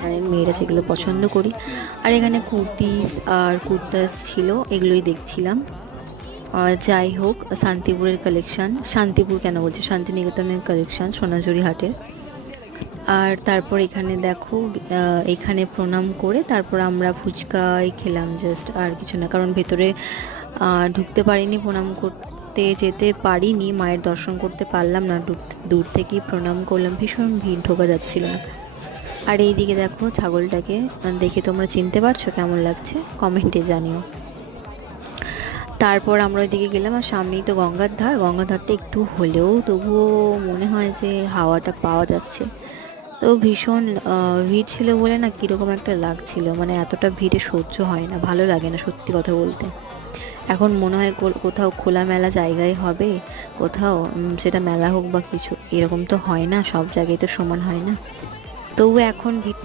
মানে মেয়েরা যেগুলো পছন্দ করি। আর এখানে কুর্তিস আর কুর্তাস ছিল, এগুলোই দেখছিলাম। যাই হোক, শান্তিপুরের কালেকশান, শান্তিপুর কেন বলছি, শান্তিনিকেতনের কালেকশান সোনাঝুরি হাটের। আর তারপর এখানে দেখো, এখানে প্রণাম করে তারপর আমরা ফুচকাই খেলাম জাস্ট, আর কিছু না। কারণ ভেতরে ঢুকতে পারিনি, প্রণাম করতে যেতে পারিনি, মায়ের দর্শন করতে পারলাম না, দূর থেকেই প্রণাম করলাম, ভীষণ ভিড়, ঢোকা যাচ্ছিল না। আর এই দিকে দেখো ছাগলটাকে, দেখে তোমরা চিনতে পারছো কেমন লাগছে কমেন্টে জানিও। তারপর আমরা ওইদিকে গেলাম, আর সামনেই তো গঙ্গার ধার, গঙ্গার ধারটা একটু হলেও তবুও মনে হয় যে হাওয়াটা পাওয়া যাচ্ছে। তো ভীষণ ভিড় ছিল বলে না কীরকম একটা লাগছিল, মানে এতটা ভিড়ে সহ্য হয় না, ভালো লাগে না সত্যি কথা বলতে। এখন মনে হয় কোথাও খোলামেলা জায়গায় হবে, কোথাও সেটা মেলা হোক বা কিছু, এরকম তো হয় না, সব জায়গায় তো সমান হয় না। তবু এখন ভিড়টা